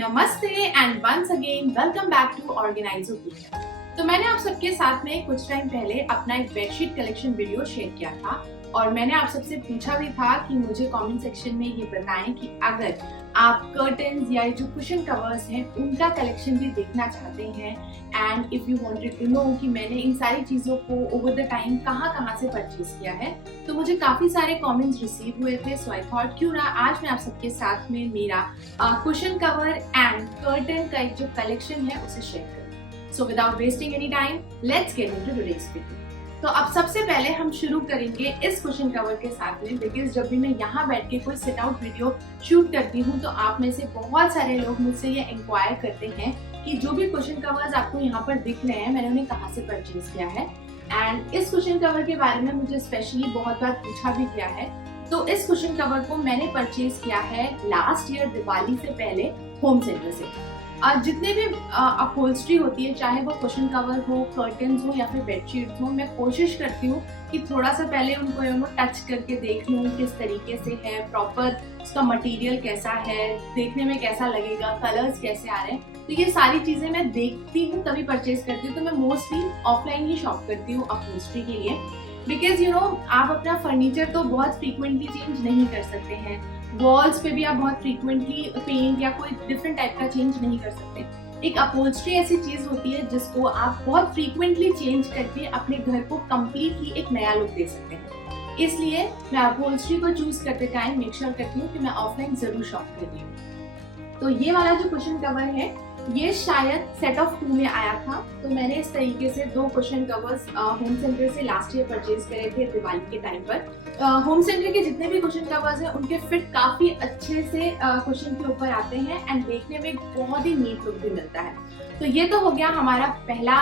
नमस्ते and once again welcome back to Organizopedia. तो मैंने आप सबके साथ में कुछ टाइम पहले अपना एक बेडशीट कलेक्शन वीडियो शेयर किया था और मैंने आप सबसे पूछा भी था कि मुझे कमेंट सेक्शन में ये बताएं कि अगर आप कर्टन्स या जो कुशन कवर्स हैं उनका कलेक्शन भी देखना चाहते हैं and if you wanted to know कि मैंने इन सारी चीज़ों को ओवर द टाइम कहाँ से परचेज किया है, तो मुझे काफ़ी सारे कमेंट्स रिसीव हुए थे। सो आई थॉट क्यों ना आज मैं आप सबके साथ में मेरा कुशन कवर एंड कर्टन का एक जो कलेक्शन है उसे शेयर करूँ। So without wasting any time let's get into today's video. तो अब सबसे पहले हम शुरू करेंगे इस कुशन कवर के साथ में, बिकॉज जब भी मैं यहाँ बैठ के कोई सिट आउट वीडियो शूट करती हूँ तो आप में से बहुत सारे लोग मुझसे ये इंक्वायर करते हैं कि जो भी कुशन कवर्स आपको यहाँ पर दिख रहे हैं मैंने उन्हें कहाँ से परचेज किया है। एंड इस कुशन कवर के बारे में मुझे स्पेशली बहुत बार पूछा भी गया है। तो इस कुशन कवर को मैंने परचेज किया है लास्ट ईयर दिवाली से पहले होम सेंटर से। जितने भी अपहोल्स्ट्री होती है, चाहे वो कुशन कवर हो, कर्टन्स हो या फिर बेडशीट्स हो, मैं कोशिश करती हूँ कि थोड़ा सा पहले उनको टच करके देख लूँ किस तरीके से है, प्रॉपर उसका मटेरियल कैसा है, देखने में कैसा लगेगा, कलर्स कैसे आ रहे हैं। तो ये सारी चीज़ें मैं देखती हूँ तभी परचेज करती हूँ। तो मैं मोस्टली ऑफलाइन ही शॉप करती हूँ अपहोल्स्ट्री के लिए, बिकॉज आप अपना फर्नीचर तो बहुत फ्रीक्वेंटली चेंज नहीं कर सकते हैं, वॉल्स पे भी आप बहुत फ्रीक्वेंटली पेंट या कोई डिफरेंट टाइप का चेंज नहीं कर सकते। एक अपहोल्स्ट्री ऐसी चीज होती है जिसको आप बहुत फ्रीक्वेंटली चेंज करके अपने घर को कम्प्लीटली एक नया लुक दे सकते हैं। इसलिए मैं अपहोल्स्ट्री को चूज करते टाइम मेक श्योर करती हूँ कि मैं ऑफलाइन जरूर शॉप कर रही हूँ। तो ये वाला जो कुशन कवर है ये शायद सेट ऑफ 2 में आया था। तो मैंने इस तरीके से 2 कुशन कवर्स होम सेंटर से लास्ट ईयर परचेज करे थे दिवाली के टाइम पर। होम सेंटर के जितने भी कुशन कवर्स हैं उनके फिट काफी अच्छे से कुशन के ऊपर आते हैं एंड देखने में बहुत ही नीट लुक भी मिलता है। तो ये तो हो गया हमारा पहला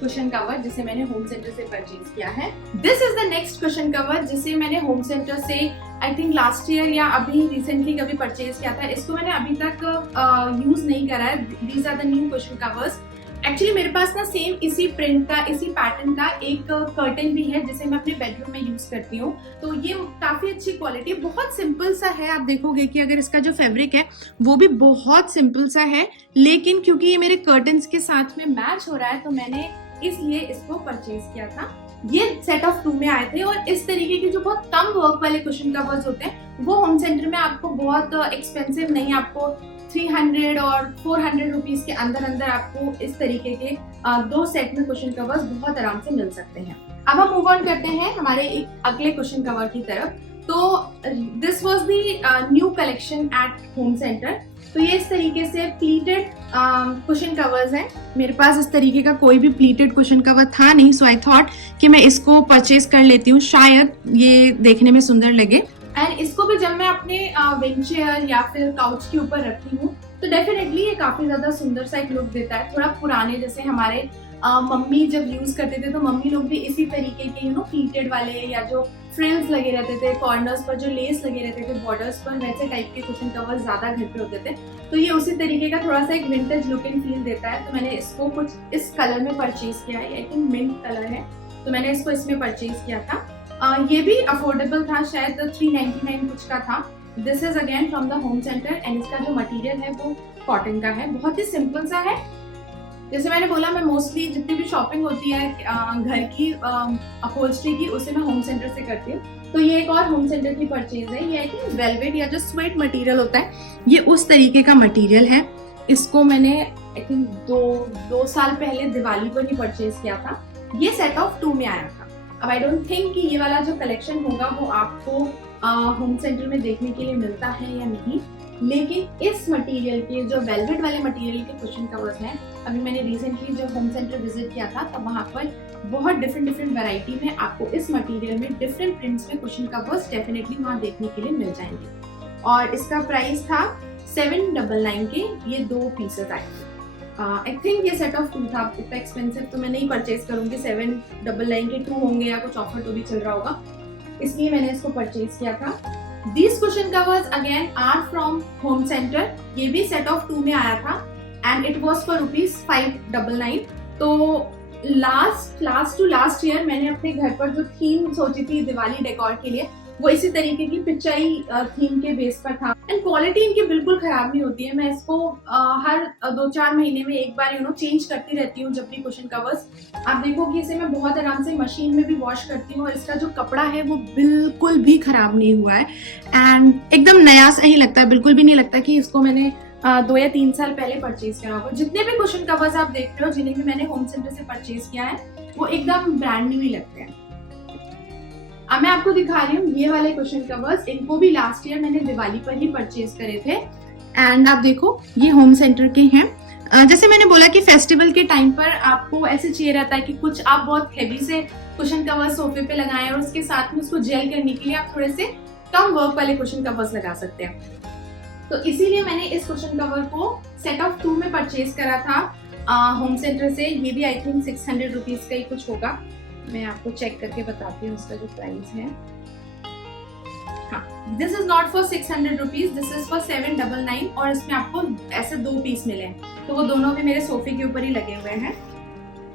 कुशन कवर जिसे मैंने होम सेंटर से परचेज किया है। This is the next cushion cover जिसे मैंने होम सेंटर से आई थिंक लास्ट ईयर या अभी रिसेंटली कभी परचेज किया था। इसको मैंने अभी तक यूज नहीं करा है। These are the new cushion covers. Actually मेरे पास ना सेम इसी प्रिंट का, इसी पैटर्न का एक कर्टन भी है जिसे मैं अपने बेडरूम में यूज करती हूँ। तो ये काफी अच्छी क्वालिटी, बहुत सिंपल सा है। आप देखोगे कि अगर इसका जो फैब्रिक है वो भी बहुत सिंपल सा है, लेकिन क्योंकि ये मेरे कर्टन्स के साथ में मैच हो रहा है तो मैंने इसलिए इसको परचेज किया था। ये सेट ऑफ 2 में आए थे और इस तरीके के जो बहुत कम वर्क वाले कुशन कवर्स होते हैं वो होम सेंटर में आपको बहुत एक्सपेंसिव नहीं, आपको 300 और 400 रुपीज के अंदर आपको इस तरीके के 2 सेट में कुशन कवर्स बहुत आराम से मिल सकते हैं। अब हम मूव ऑन करते हैं हमारे एक अगले कुशन कवर की तरफ। तो this was the new collection at home centre. तो ये इस तरीके से प्लीटेड कुशन कवर्स हैं। मेरे पास इस तरीके का कोई भी प्लीटेड कुशन कवर था नहीं, सो आई थॉट कि मैं इसको परचेज कर लेती हूँ, शायद ये देखने में सुंदर लगे। एंड इसको भी जब मैं अपने विंग चेयर या फिर काउच के ऊपर रखती हूँ तो डेफिनेटली ये काफी ज्यादा सुंदर सा एक लुक देता है। थोड़ा पुराने जैसे हमारे मम्मी जब यूज करते थे तो मम्मी लोग भी इसी तरीके के प्लीटेड वाले या जो फ्रिल्स लगे रहते थे कॉर्नर्स पर, जो लेस लगे रहते थे बॉर्डर्स पर, वैसे टाइप के कुशन कवर ज्यादा घर पे होते थे। तो ये उसी तरीके का थोड़ा सा एक विंटेज लुक एंड फील देता है। तो मैंने इसको कुछ इस कलर में परचेज किया है, आई थिंक मिंट कलर है, तो मैंने इसको इसमें परचेज किया था। ये भी अफोर्डेबल था, शायद 399 कुछ का था। This is again from the home centre and इसका जो मटेरियल है वो कॉटन का है, बहुत ही सिंपल सा है। जैसे मैंने बोला मैं मोस्टली जितनी भी शॉपिंग होती है घर की अपहोल्स्ट्री की उसे मैं होम सेंटर से करती हूँ। तो ये एक और होम सेंटर की परचेज है। ये आई थिंक वेलवेट या जो स्वेट मटेरियल होता है ये उस तरीके का मटेरियल है। इसको मैंने आई थिंक 2 साल पहले दिवाली पर ही परचेज किया था। ये सेट ऑफ 2 में आया था। अब आई डोंट थिंक कि ये वाला जो कलेक्शन होगा वो आपको होम सेंटर में देखने के लिए मिलता है या नहीं, लेकिन इस मटेरियल के जो वेलवेट वाले मटेरियल के कुशन कवर्स हैं, अभी मैंने रिसेंटली जो होम सेंटर विजिट किया था तब वहाँ पर बहुत डिफरेंट वैरायटी में आपको इस मटेरियल में डिफरेंट प्रिंट्स में कुशन कवर्स डेफिनेटली वहाँ देखने के लिए मिल जाएंगे। और इसका प्राइस था 799 के ये 2 पीसेस आए थे। आई थिंक ये सेट ऑफ 2 था, इतना एक्सपेंसिव तो मैं नहीं परचेज करूंगी। 799 के 2 होंगे या कुछ ऑफर तो भी चल रहा होगा, इसलिए मैंने इसको परचेज किया था। These cushion covers again are from home center। ये भी सेट ऑफ 2 में आया था एंड इट वॉज फॉर ₹599। तो लास्ट ईयर मैंने अपने घर पर जो थीम सोची थी दिवाली डेकोर के लिए वो इसी तरीके की पिचाई थीम के बेस पर था। एंड क्वालिटी इनकी बिल्कुल खराब नहीं होती है। मैं इसको हर 2-4 महीने में एक बार चेंज करती रहती हूँ जब भी कुशन कवर्स। आप देखो कि इसे मैं बहुत आराम से मशीन में भी वॉश करती हूँ और इसका जो कपड़ा है वो बिल्कुल भी खराब नहीं हुआ है एंड एकदम नया सा ही लगता है। बिल्कुल भी नहीं लगता कि इसको मैंने 2 या 3 साल पहले परचेज किया होगा। जितने भी कुशन कवर्स आप देख रहे हो जिन्हें भी मैंने होम सेंटर से परचेज किया है वो एकदम ब्रांड न्यू ही लगते हैं। अब मैं आपको दिखा रही हूँ ये वाले कुशन कवर्स। इनको भी लास्ट ईयर मैंने दिवाली पर ही परचेज करे थे एंड आप देखो ये होम सेंटर के हैं। जैसे मैंने बोला कि फेस्टिवल के टाइम पर आपको ऐसे चाहिए रहता है कि कुछ आप बहुत हेवी से कुशन कवर्स सोफे पे लगाएं और उसके साथ में उसको जेल करने के लिए आप थोड़े से कम वर्क वाले कुशन कवर्स लगा सकते हैं। तो इसीलिए मैंने इस कुशन कवर को सेट ऑफ 2 में परचेज करा था होम सेंटर से। ये भी आई थिंक 600 रुपीज का ही कुछ होगा। मैं आपको चेक करके बताती हूँ इसका जो प्राइस है। हाँ, this is not for 600 rupees, this is for 799 और इसमें आपको ऐसे 2 पीस मिले हैं तो वो दोनों भी मेरे सोफे के ऊपर ही लगे हुए हैं।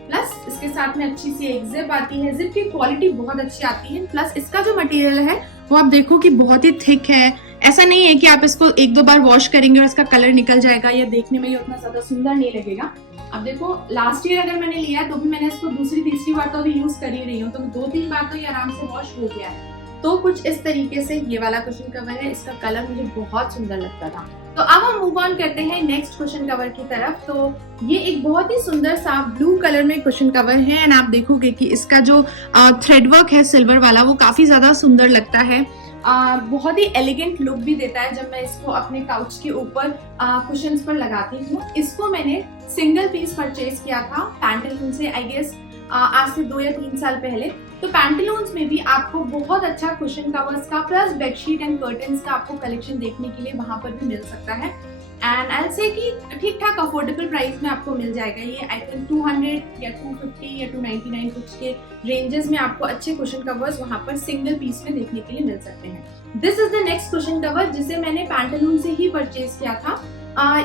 प्लस इसके साथ में अच्छी सी एक जिप आती है। जिप की क्वालिटी बहुत अच्छी आती है। प्लस इसका जो मटेरियल है वो आप देखो कि बहुत ही थिक है। ऐसा नहीं है कि आप इसको 1-2 बार वॉश करेंगे और इसका कलर निकल जाएगा या देखने में ये उतना ज्यादा सुंदर नहीं लगेगा। अब देखो लास्ट ईयर अगर मैंने लिया तो भी मैंने इसको दूसरी तीसरी बार तो अभी यूज कर ही रही हूँ, तो 2-3 बार तो ये आराम से वॉश हो गया है। तो कुछ इस तरीके से ये वाला कुशन कवर है। इसका कलर मुझे बहुत सुंदर लगता था। तो अब हम मूव ऑन करते हैं नेक्स्ट कुशन कवर की तरफ। तो ये एक बहुत ही सुंदर सा ब्लू कलर में कुशन कवर है एंड आप देखोगे कि इसका जो थ्रेड वर्क है सिल्वर वाला वो काफी ज्यादा सुंदर लगता है। बहुत ही एलिगेंट लुक भी देता है जब मैं इसको अपने काउच के ऊपर कुशन्स पर लगाती हूँ। इसको मैंने सिंगल पीस परचेज किया था पैंटालून से, आई गेस आज से 2 या 3 साल पहले। तो पैंटालून्स में भी आपको बहुत अच्छा कुशन कवर्स का प्लस बेडशीट एंड कर्टन्स का आपको कलेक्शन देखने के लिए वहां पर भी मिल सकता है। एंड आई से कि ठीक ठाक अफोर्डेबल प्राइस में आपको मिल जाएगा। ये आई थिंक 200 या 250 या 299 कुछ के रेंजेस में आपको अच्छे कुशन कवर्स वहां पर सिंगल पीस में देखने के लिए मिल सकते हैं। This is the next cushion cover जिसे मैंने पैंटालून से ही परचेज किया था।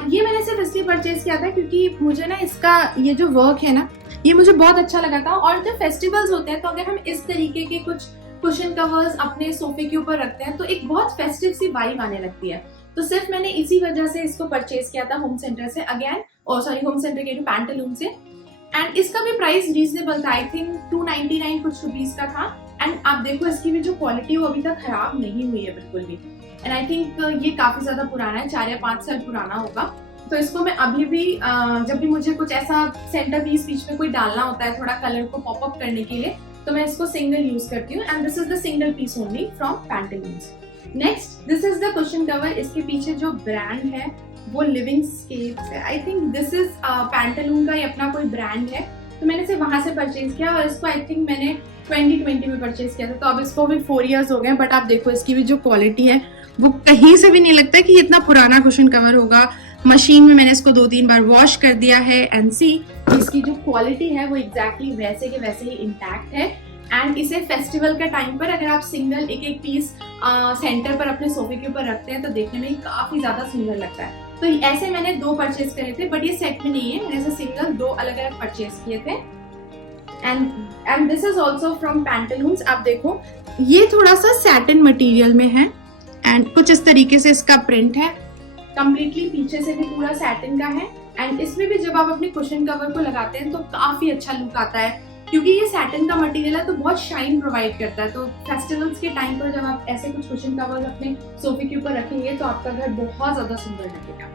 ये मैंने सिर्फ इसलिए परचेज किया था क्योंकि मुझे ना इसका ये जो वर्क है ना ये मुझे बहुत अच्छा लगा था। और जब फेस्टिवल्स होते हैं तो अगर हम इस तरीके के कुछ कुशन कवर्स अपने सोफे के ऊपर रखते हैं तो एक बहुत फेस्टिव सी वाइब आने लगती है। तो सिर्फ मैंने इसी वजह से इसको परचेज किया था होम सेंटर से होम सेंटर के पैंटालून से। एंड इसका भी प्राइस रीजनेबल था, आई थिंक 299 कुछ रुपीस का था। एंड आप देखो इसकी भी जो क्वालिटी वो अभी तक खराब नहीं हुई है बिल्कुल भी। एंड आई थिंक ये काफी ज्यादा पुराना है, 4 या 5 साल पुराना होगा। तो इसको मैं अभी भी जब भी मुझे कुछ ऐसा सेंटर पीस बीच में कोई डालना होता है थोड़ा कलर को पॉप अप करने के लिए तो मैं इसको सिंगल यूज करती हूँ। And this is the single piece only from Pantaloons. Next this is the cushion cover. इसके पीछे जो ब्रांड है वो लिविंग स्केप्स है। I think this is Pantaloon का ही अपना कोई ब्रांड है तो मैंने इसे वहां से परचेज किया और इसको आई थिंक मैंने 2020 में परचेज किया था। तो अब इसको भी 4 इयर्स हो गए। बट आप देखो इसकी भी जो क्वालिटी है वो कहीं से भी नहीं लगता कि इतना पुराना कुशन कवर होगा। मशीन में मैंने इसको 2-3 बार वॉश कर दिया है एंड सी इसकी जो क्वालिटी है वो एग्जैक्टली वैसे के वैसे ही इंटैक्ट है। एंड इसे फेस्टिवल के टाइम पर अगर आप सिंगल एक पीस सेंटर पर अपने सोफे के ऊपर रखते हैं तो देखने में काफी ज्यादा सुंदर लगता है। तो ऐसे मैंने 2 परचेज करे थे बट ये सेट में नहीं है, मैंने ऐसे सिंगल 2 अलग अलग परचेज किए थे। And this is also from Pantaloons. आप देखो ये थोड़ा सा सैटिन मटेरियल में है एंड कुछ इस तरीके से इसका प्रिंट है। कंप्लीटली पीछे से भी पूरा सैटिन का है। एंड इसमें भी जब आप अपने कुशन कवर को लगाते हैं तो काफी अच्छा लुक आता है क्योंकि ये सैटिन का मटेरियल है तो बहुत शाइन प्रोवाइड करता है। तो फेस्टिवल्स के टाइम पर जब आप ऐसे कुछ कुशन कवर अपने सोफे के ऊपर रखेंगे तो आपका घर बहुत ज्यादा सुंदर लगेगा।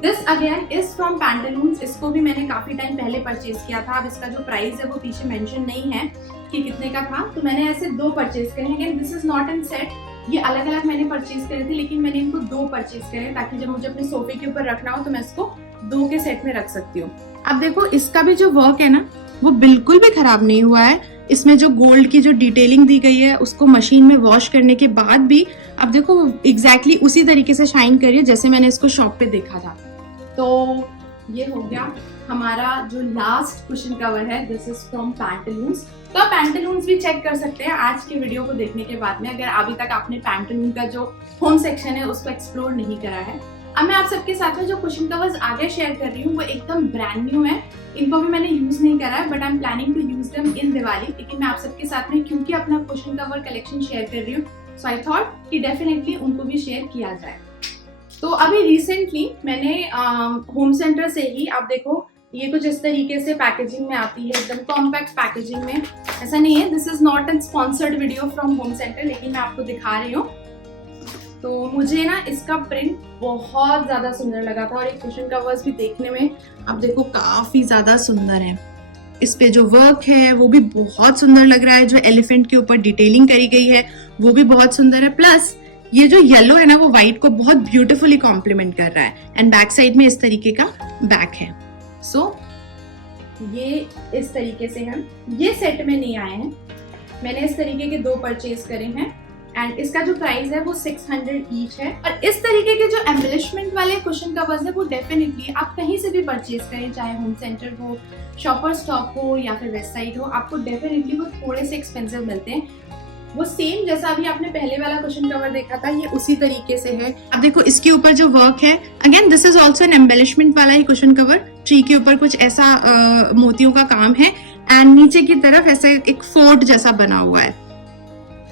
This again is from Pantaloons. इसको भी मैंने काफी टाइम पहले परचेज किया था। अब इसका जो प्राइस है वो पीछे मेंशन नहीं है कि कितने का था। तो मैंने ऐसे 2 परचेज करे हैं। This is not in set, ये अलग अलग मैंने परचेज करे थे लेकिन मैंने इनको 2 परचेज करे ताकि जब मुझे अपने सोफे के ऊपर रखना हो तो मैं इसको 2 के सेट में रख सकती हूँ। अब देखो इसका भी जो वर्क है ना वो बिल्कुल भी खराब नहीं हुआ है। इसमें जो गोल्ड की जो डिटेलिंग दी गई है उसको मशीन में वॉश करने के बाद भी अब देखो एग्जैक्टली उसी तरीके से शाइन कर रही है जैसे मैंने इसको शॉप पे देखा था। तो ये हो गया हमारा जो लास्ट कुशन कवर है। This is from Pantaloons. तो आप पैंटालून्स भी चेक कर सकते हैं आज के वीडियो को देखने के बाद में अगर अभी तक आपने पैंटालून का जो होम सेक्शन है उसको एक्सप्लोर नहीं करा है। अब मैं आप सबके साथ में जो कुशन कवर्स आगे शेयर कर रही हूँ वो एकदम ब्रांड न्यू है। इनको भी मैंने यूज नहीं करा है but I am planning to use them in Diwali. लेकिन मैं आप सबके साथ में क्योंकि अपना कुशन कवर कलेक्शन शेयर कर रही हूँ सो आई थॉट कि डेफिनेटली उनको भी शेयर किया जाए। तो अभी रिसेंटली मैंने होम सेंटर से ही, आप देखो ये कुछ इस तरीके से पैकेजिंग में आती है, एकदम कॉम्पैक्ट पैकेजिंग में। ऐसा नहीं है, this is not an sponsored video from home centre, लेकिन मैं आपको दिखा रही हूँ। तो मुझे ना इसका प्रिंट बहुत ज़्यादा सुंदर लगा था और एक कुशन कवर्स भी देखने में आप देखो काफ़ी ज़्यादा सुंदर है। इस पे जो वर्क है वो भी बहुत सुंदर लग रहा है, जो एलिफेंट के ऊपर डिटेलिंग करी गई है वो भी बहुत सुंदर है। प्लस ये जो येलो है ना वो व्हाइट को बहुत ब्यूटीफुली कॉम्प्लीमेंट कर रहा है। एंड बैक साइड में इस तरीके का बैक है। सो ये इस तरीके से हम ये सेट में नहीं आए हैं, मैंने इस तरीके के 2 परचेज करे हैं एंड इसका जो प्राइस है वो 600 ईच है। और इस तरीके के जो एम्बलिशमेंट वाले कुशन कवर्स है वो डेफिनेटली आप कहीं से भी परचेज करें, चाहे होम सेंटर हो, शॉपर स्टॉप हो या फिर वेस्ट साइड हो, आपको डेफिनेटली वो थोड़े से एक्सपेंसिव मिलते हैं। वो सेम जैसा अभी आपने पहले वाला कुशन कवर देखा था, ये उसी तरीके से है। अब देखो इसके ऊपर जो वर्क है, again this is also an embellishment वाला ही कुशन कवर। ट्री के ऊपर कुछ ऐसा मोतियों का काम है एंड नीचे की तरफ ऐसे एक फोर्ट जैसा बना हुआ है।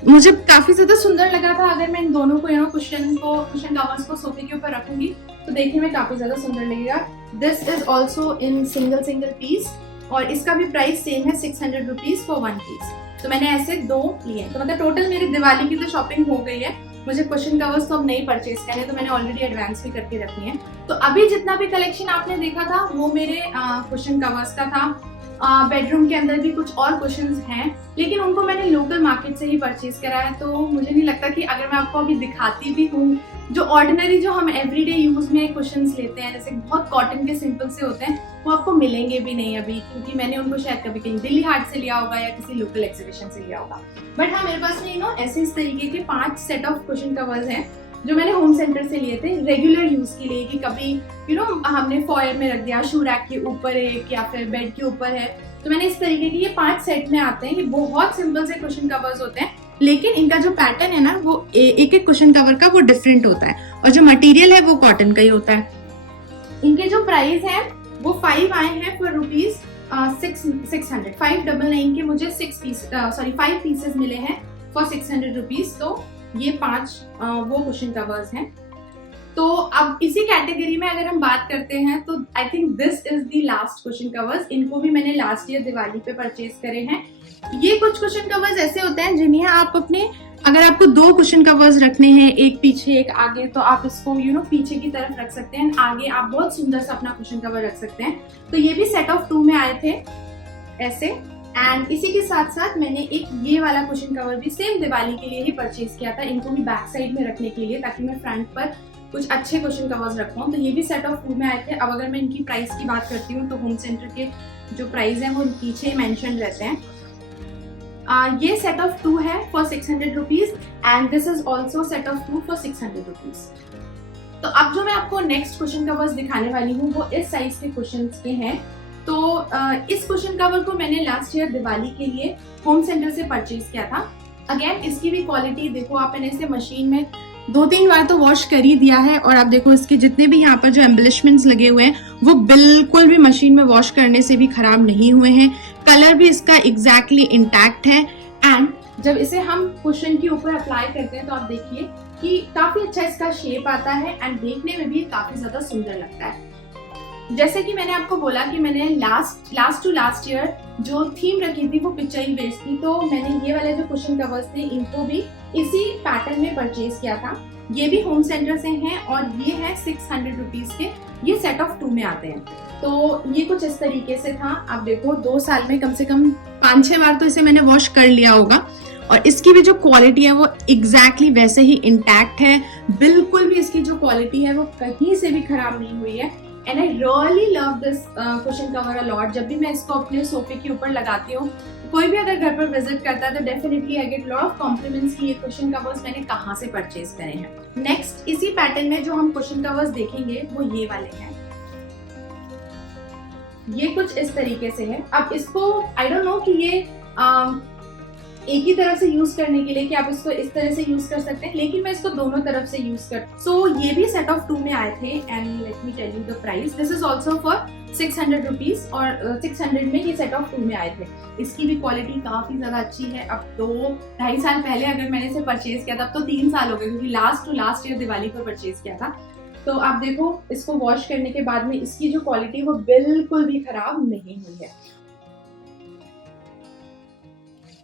मुझे काफी ज्यादा सुंदर लगा था। अगर मैं इन दोनों को कुशन कवर्स को सोफे के ऊपर रखूंगी तो देखने में काफी ज्यादा सुंदर लगेगा। This is also in single piece और इसका भी प्राइस सेम है, 600 रुपीज फॉर 1 पीस। तो मैंने ऐसे 2 लिए, तो मतलब टोटल मेरी दिवाली की तो शॉपिंग हो गई है। मुझे कुशन कवर्स तो अब नहीं परचेज करने, तो मैंने ऑलरेडी एडवांस भी करके रखी है। तो अभी जितना भी कलेक्शन आपने देखा था वो मेरे कुशन कवर्स का था। बेडरूम के अंदर भी कुछ और कुशंस हैं, लेकिन उनको मैंने लोकल मार्केट से ही परचेज करा है। तो मुझे नहीं लगता कि अगर मैं आपको अभी दिखाती भी हूँ, जो ऑर्डिनरी जो हम एवरीडे यूज में कुशंस लेते हैं, जैसे बहुत कॉटन के सिंपल से होते हैं, वो आपको मिलेंगे भी नहीं अभी, क्योंकि मैंने उनको शायद कभी कहीं दिल्ली हाट से लिया होगा या किसी लोकल एग्जीबिशन से लिया होगा। बट हाँ, मेरे पास में ऐसे इस तरीके के 5 सेट ऑफ कुशन कवर्स हैं जो मैंने होम सेंटर से लिए थे रेगुलर यूज के लिए, कि कभी हमने फॉयर में रख दिया, शू रैक के ऊपर एक या फिर बेड के ऊपर है। तो मैंने इस तरीके की, ये 5 सेट में आते हैं। ये बहुत सिंपल से कुशन कवर्स होते हैं, लेकिन इनका जो पैटर्न है ना वो एक एक कुशन कवर का वो डिफरेंट होता है और जो मटेरियल है वो कॉटन का ही होता है। इनके जो प्राइस है वो 5 आए हैं फॉर रुपीज 600, 599 के मुझे 5 पीसेस मिले हैं फॉर 600 रुपीज। तो ये 5 वो कुशन कवर्स हैं। तो अब इसी कैटेगरी में अगर हम बात करते हैं तो आई think this is the last cushion covers. इनको भी मैंने लास्ट ईयर दिवाली पे परचेज करे हैं। ये कुछ कुशन कवर्स ऐसे होते हैं जिन्हें आप अपने, अगर आपको 2 कुशन कवर्स रखने हैं, एक पीछे एक आगे, तो आप इसको पीछे की तरफ रख सकते हैं, आगे आप बहुत सुंदर सा अपना कुशन कवर रख सकते हैं। तो ये भी सेट ऑफ 2 में आए थे ऐसे। एंड इसी के साथ साथ मैंने एक ये वाला कुशन कवर भी सेम दिवाली के लिए ही परचेज किया था, इनको भी बैक साइड में रखने के लिए, ताकि मैं फ्रंट पर कुछ अच्छे कुशन कवर्स रख पाऊँ। तो ये भी सेट ऑफ 2 में आए थे। अब अगर मैं इनकी प्राइस की बात करती हूँ तो होम सेंटर के जो प्राइस है वो पीछे मेंशन रहते हैं। ये सेट ऑफ 2 है for 600 rupees and this is also set of 2 for 600 rupees. तो अब जो मैं आपको नेक्स्ट कुशन कवर्स दिखाने वाली हूँ वो इस साइज के कुशन के हैं। तो इस कुशन कवर को मैंने लास्ट ईयर दिवाली के लिए होम सेंटर से परचेज किया था। अगेन इसकी भी क्वालिटी देखो आप, मैंने इसे मशीन में 2-3 बार तो वॉश कर ही दिया है और आप देखो इसके जितने भी यहाँ पर जो एम्बलिशमेंट्स लगे हुए हैं वो बिल्कुल भी मशीन में वॉश करने से भी खराब नहीं हुए हैं। कलर भी इसका एग्जैक्टली इंटैक्ट है। एंड जब इसे हम कुशन के ऊपर अप्लाई करते हैं तो आप देखिए कि काफी अच्छा इसका शेप आता है एंड देखने में भी काफी ज्यादा सुंदर लगता है। जैसे कि मैंने आपको बोला कि मैंने लास्ट टू लास्ट ईयर जो थीम रखी थी वो पिक्चरिंग बेस्ड थी, तो मैंने ये वाले जो कुशन कवर्स थे इनको भी इसी पैटर्न में परचेज किया था। ये भी होम सेंटर से हैं और ये है 600 रुपीज के। ये सेट ऑफ 2 में आते हैं। तो ये कुछ इस तरीके से था। आप देखो 2 साल में कम से कम 5-6 बार तो इसे मैंने वॉश कर लिया होगा और इसकी भी जो क्वालिटी है वो एग्जैक्टली वैसे ही इंटैक्ट है। बिल्कुल भी इसकी जो क्वालिटी है वो कहीं से भी खराब नहीं हुई है। And I really love this cushion cover a lot. जब भी मैं इसको अपने सोफे के ऊपर लगाती हूँ, कोई भी अगर घर पर विजिट करता है तो definitely I get lot of compliments कि ये कुशन कवर्स मैंने कहाँ से परचेज करे हैं। नेक्स्ट इसी पैटर्न में जो हम कुशन कवर्स देखेंगे वो ये वाले हैं। ये कुछ इस तरीके से है। अब इसको आई डोंट नो कि ये एक ही तरफ से यूज करने के लिए कि आप इसको इस तरह से यूज कर सकते हैं, लेकिन मैं इसको दोनों तरफ से यूज कर। सो ये भी सेट ऑफ 2 में आए थे and let me tell you the price. This is also for 600 rupees और 600 में ये सेट ऑफ 2 में आए थे। इसकी भी क्वालिटी काफी ज्यादा अच्छी है। अब तो 2.5 साल पहले अगर मैंने इसे परचेज किया था, अब तो 3 साल हो गए, क्योंकि लास्ट ईयर दिवाली पर परचेज किया था। तो आप देखो, इसको वॉश करने के बाद में इसकी जो क्वालिटी है वो बिल्कुल भी खराब नहीं हुई है।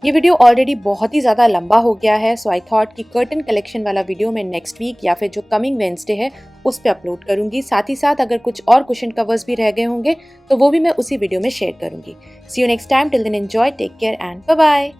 ये वीडियो ऑलरेडी बहुत ही ज़्यादा लंबा हो गया है, सो आई थॉट कि कर्टन कलेक्शन वाला वीडियो मैं नेक्स्ट वीक या फिर जो कमिंग वेंसडे है उस पर अपलोड करूंगी। साथ ही साथ अगर कुछ और कुशन कवर्स भी रह गए होंगे तो वो भी मैं उसी वीडियो में शेयर करूंगी। See you next time, till then enjoy, take care and bye bye.